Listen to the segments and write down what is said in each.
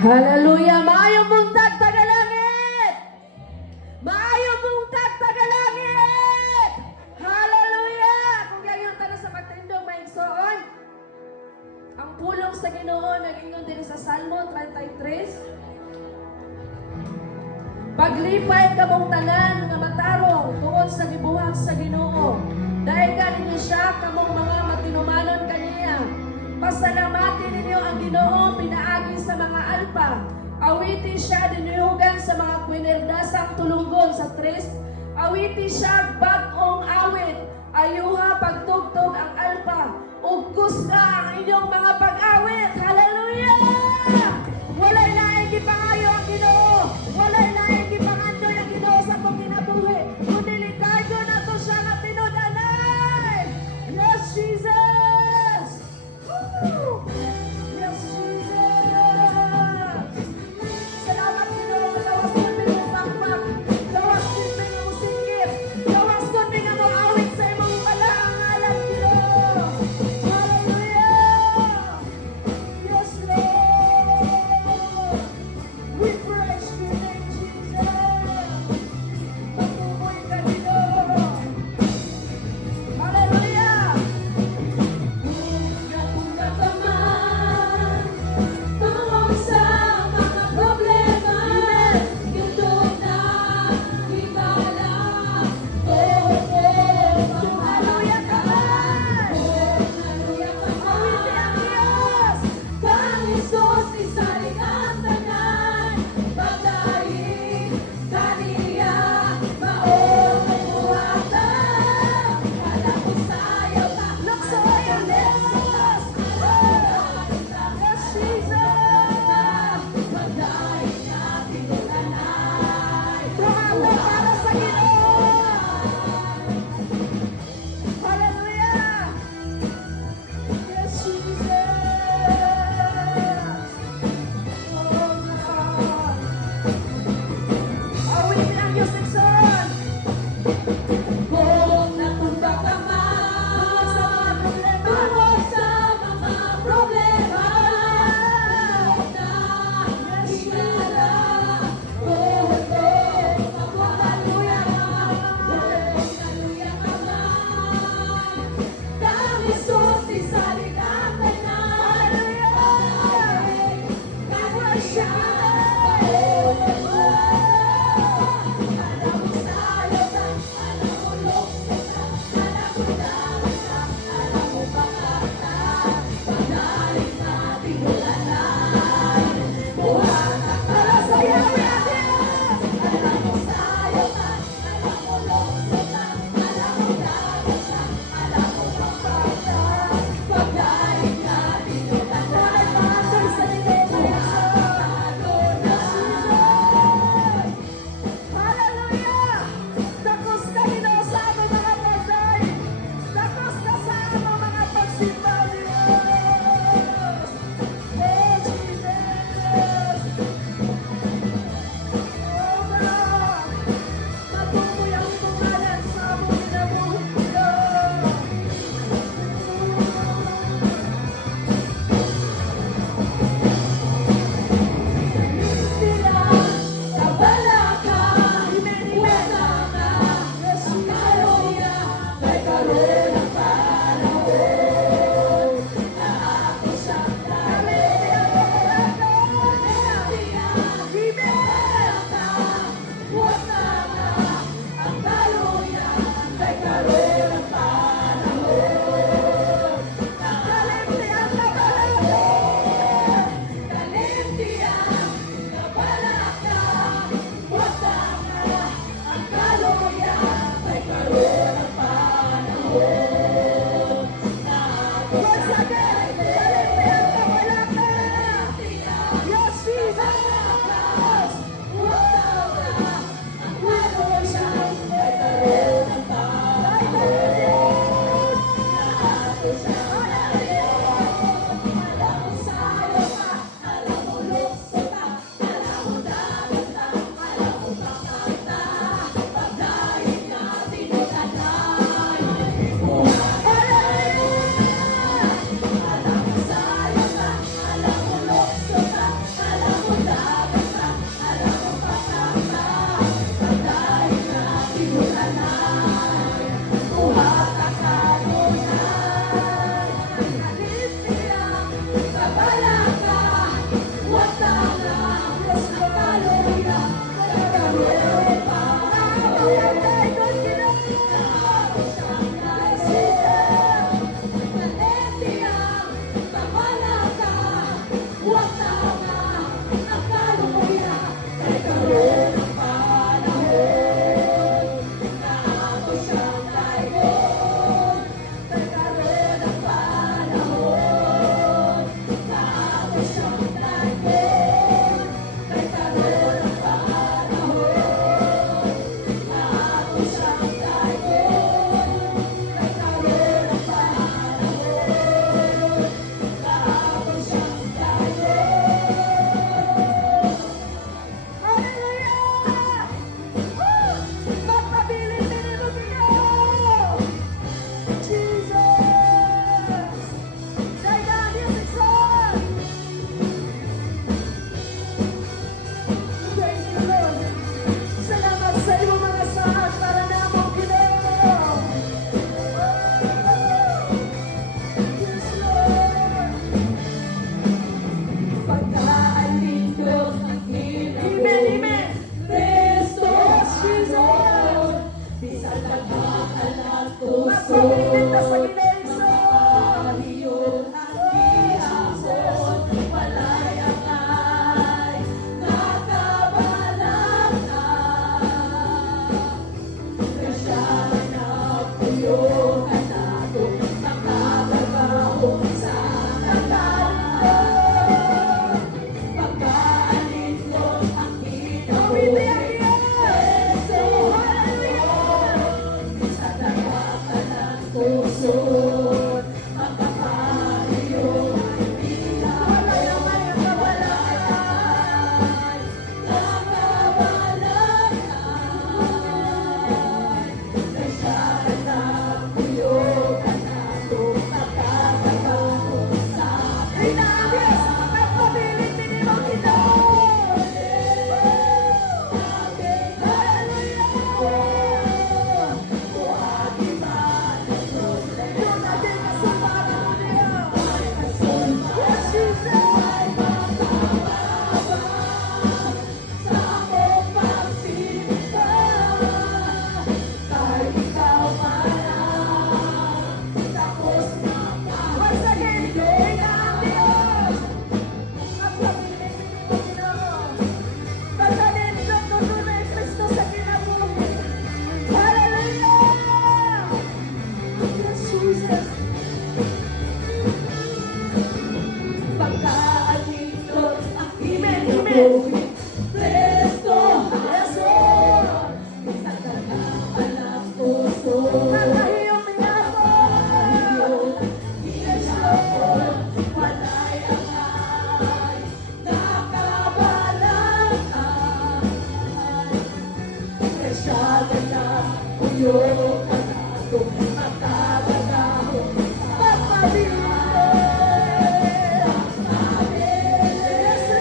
Hallelujah! Maayong buntag Tagalangit! Maayong buntag Tagalangit! Hallelujah! Kung gayon tayo sa magtindog maigsoon, ang pulong sa Ginoo nag-ingon din sa Salmo 33. Paglipay kamong tanan nga matarong tungod sa gibuhat sa Ginoo. Dahil ganin siya kamong mga matinumanon kaniya. Pasalamatin ninyo ang Ginoo pinaagi sa mga alpa. Awitin siya dinuyugan sa mga kwinerdasang tulunggon sa 3. Awitin siya bag-ong awit. Ayuha pagtugtog ang alpa. Ugkus ka ang inyong mga pag-awit. Hallelujah! Walay na gipangayo ang Ginoo. Walay na gipangandoy ang Ginoo sa kong kinabuhi. Kundi likado na to siya na tinudanay. Yes, Jesus! Woo! Yes, Jesus! Salamat Ginoo. Gawas ko din ang pakpak. Gawas ko din ang usikip. Gawas ko din ang awit sa imong pala ang alam Ginoo. Diyos, magkakaliyo, wala naman ang kawalan, nakawalan ay siya na kuyo ka na kung nakakagawa sa akin. Inabiyas, nagpabilit din mo Pinoy. Hallelujah! Buhati man ang Diyos, yun natin kasama niya. Yes, Jesus! Sa akong pagsinta, kahit ikaw man tapos na once again, tingnan ang Diyos. At pag-ibig mo Ginoo. Pasanin sa puso ni Kristo sa kinabuhi. Hallelujah! Yes, Jesus. Pagkaalingkod ang Amen. Kristo, yes, Lord. Sa dagaan ng puso. Nakahiyong minako. Yes, Lord. Walay angay. Nakabalaan. Presyado na uyo ka na kung makagagaho. Pagpabilis. Yes, Lord.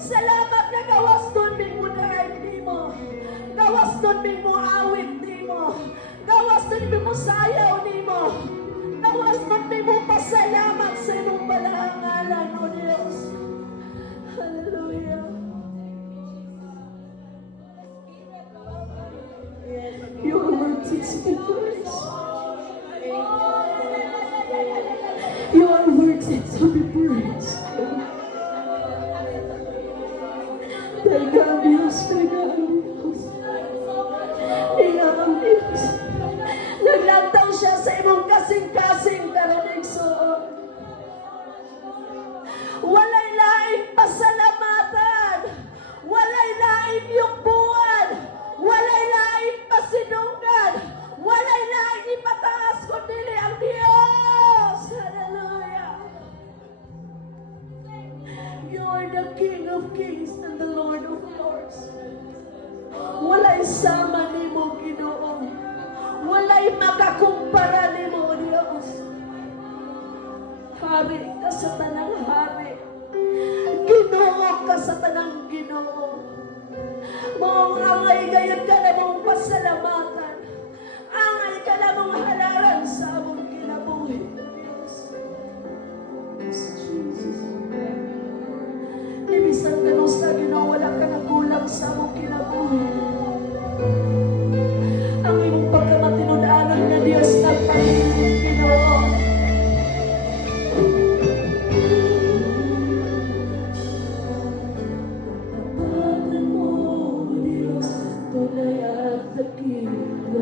Salamat na gawas doon din mo dahil di mo. Gawas doon din mo awit di mo. Gawas doon din mo sayaw di mo. Gawas doon din mo pasalamat sa iyong balangalan, O Diyos. Hallelujah. You are worthy to be praised. walay makakumpara nimo, Dios. Hari ka sa tanang hari. Ginoo ka sa tanang Ginoo. Mong angay gayon ka na mong pasalamatan. Angay ka na mong halaran sa among kinabuhi, Dios. Yes, Jesus. Ibisan ka nung sa Ginoo, wala ka nagulang sa among kinabuhi. Ang imong pagkamatinudanan na Dios nagpahingin, Ginoo. Tapanan mo, Dios, tunay at dakila.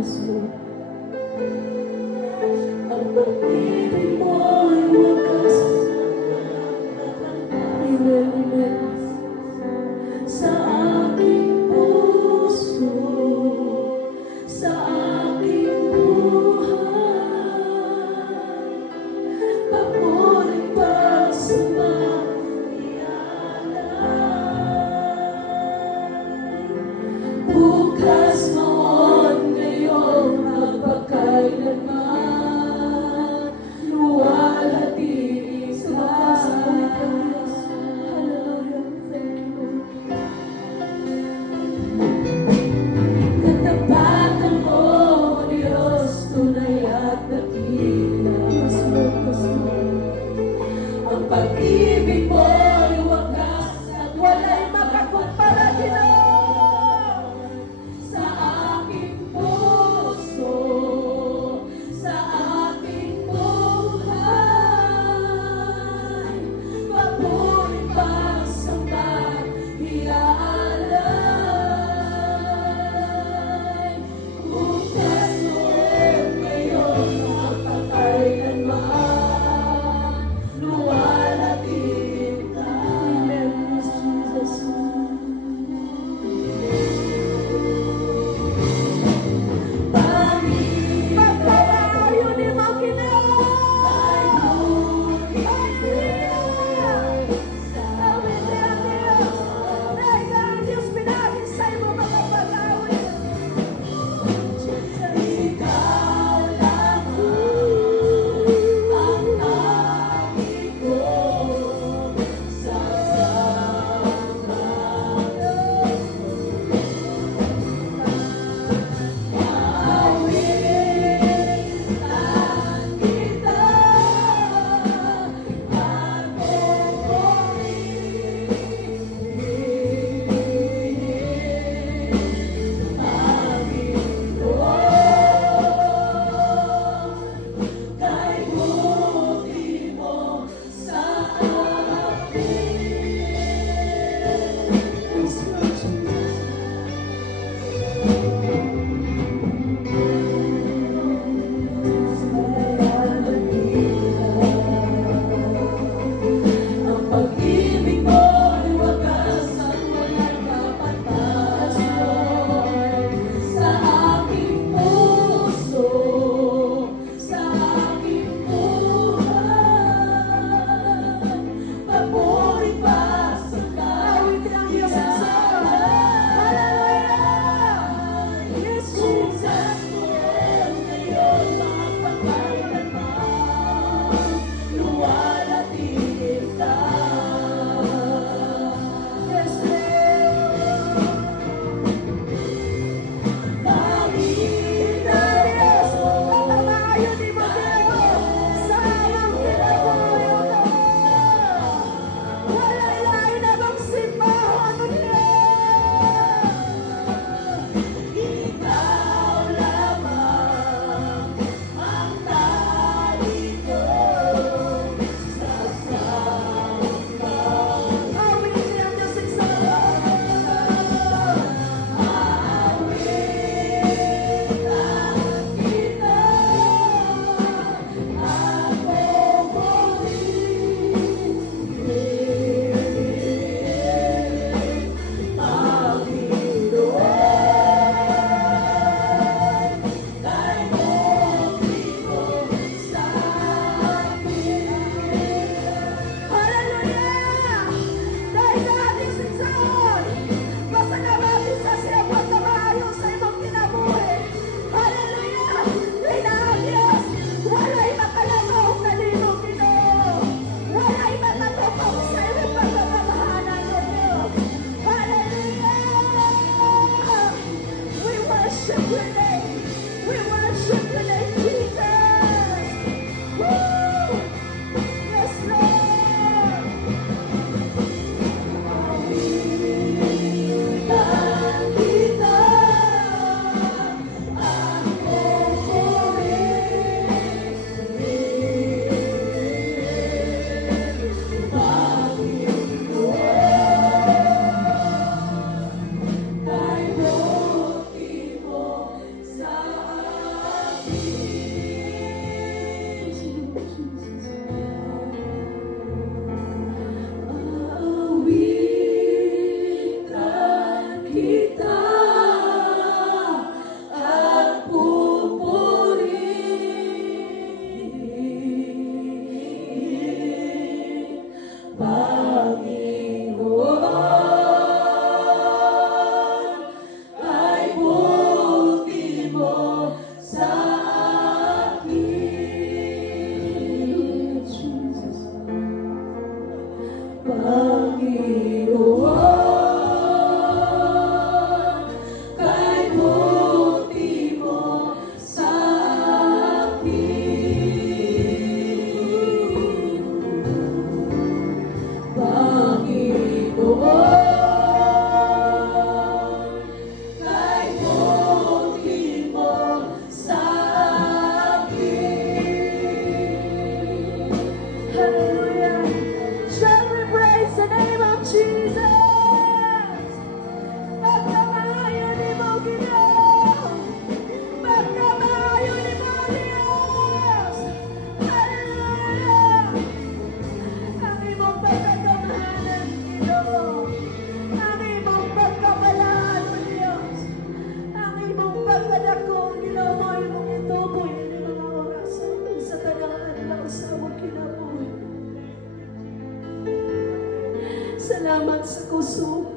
Salamat sa kusog.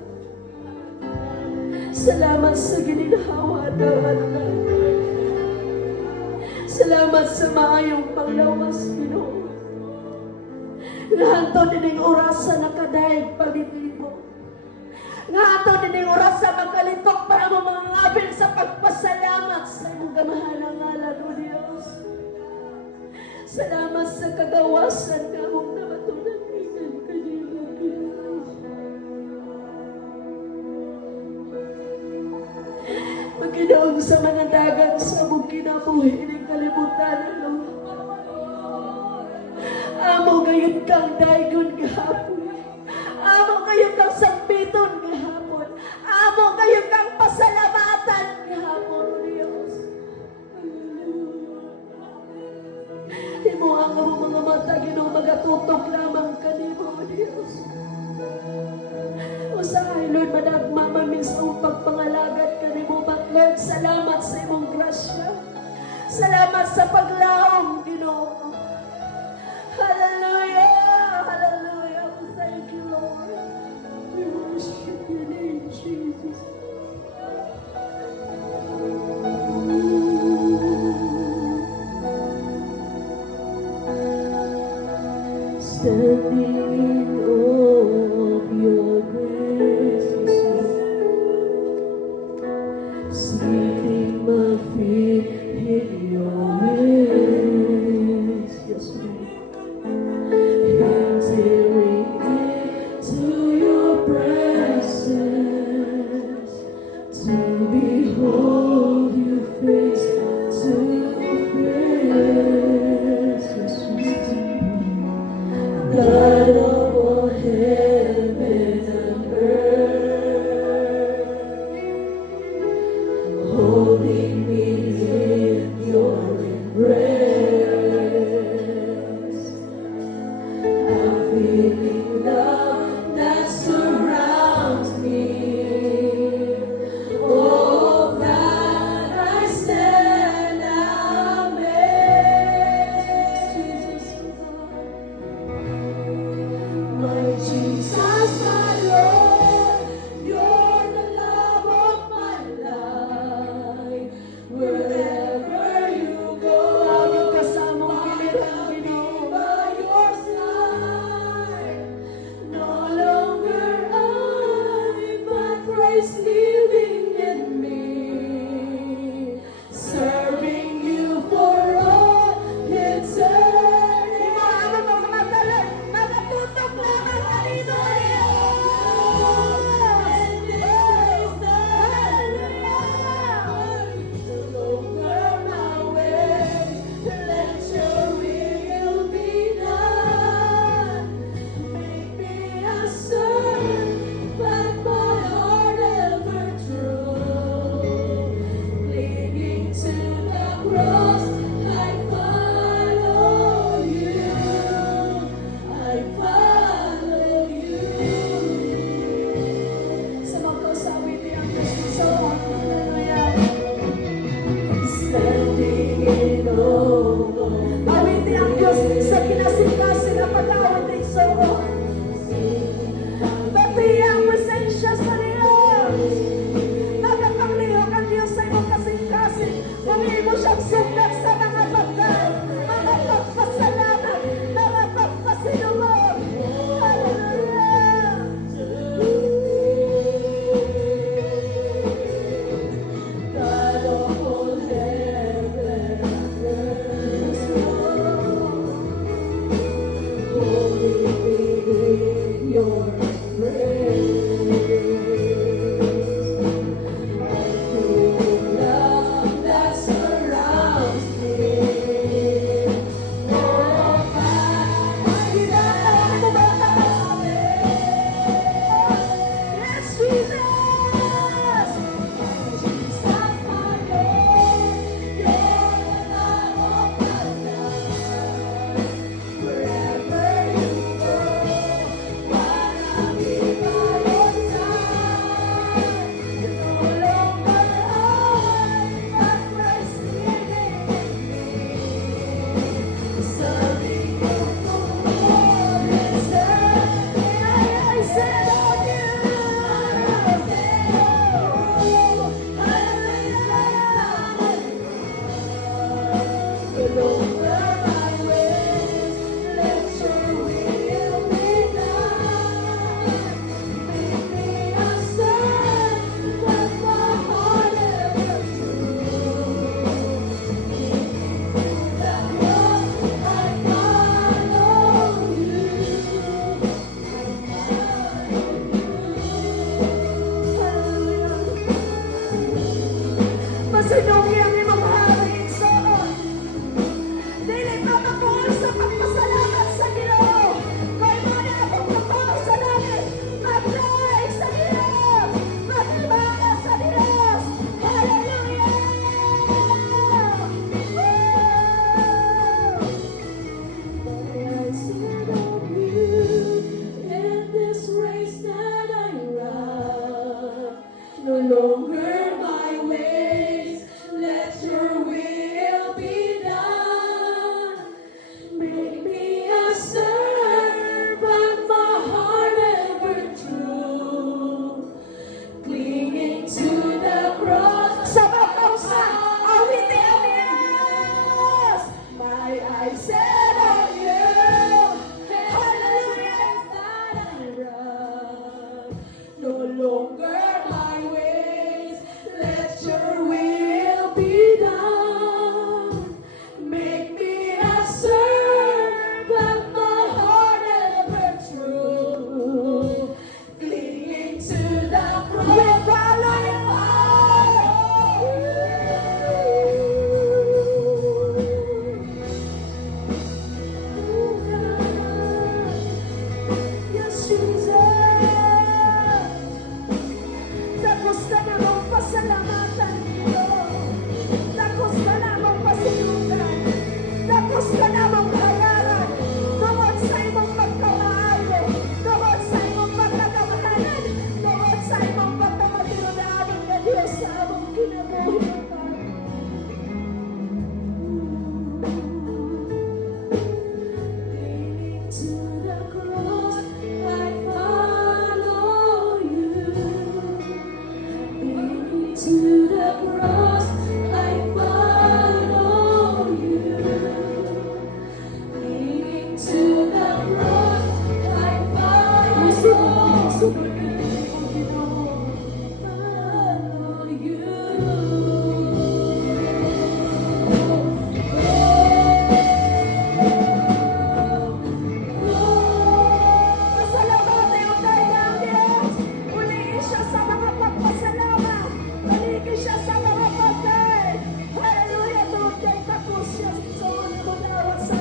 Salamat sa gininhawa na. Salamat sa maayong panglawas, Ginoo. Nga din ang oras sa nakadaig pagdidibo. Nga din ang oras sa magkalitok para mo mga ngabil sa pagpasalamat sa iyong gamahalang ngalan, O Diyos. Salamat sa kagawasan na mong namatulungan kanino, Ginoo. Maginaong sa mga dagat sa mong kinabuhi ng kalibutan, Lord. Amo gayon kang daygon gahapon. Amo gayon kang sambiton gahapon. Amo gayon kang pasalamatan gahapon, O Diyos. Imo ang among mga mata, Ginoo, magatutok lamang kanimo, O Diyos. Usahay, Lord, madagma mamin sa iyong pagpangalagat kanimo, but Lord, salamat sa imong grasya. Salamat sa paglaom, Ginoo. Hallelujah! Hallelujah! Thank you, Lord. We worship your name, Jesus. Standing in awe of your grace, seeking my feet in your ways. Yes, Lord. Entering into your presence, to behold you face to face. Yes, Jesus. God of all heaven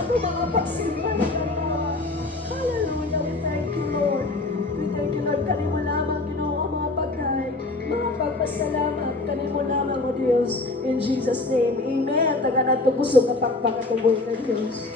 ato mga pagsimay ka Lord. Hallelujah, we thank you Lord. We thank you Lord, kanimo lamang Ginoo ang mga pagkay, mga pagpasalamat, kanimo lamang o Diyos. In Jesus' name, Amen. Taga na ito kusog na pagpakatuloy na Diyos.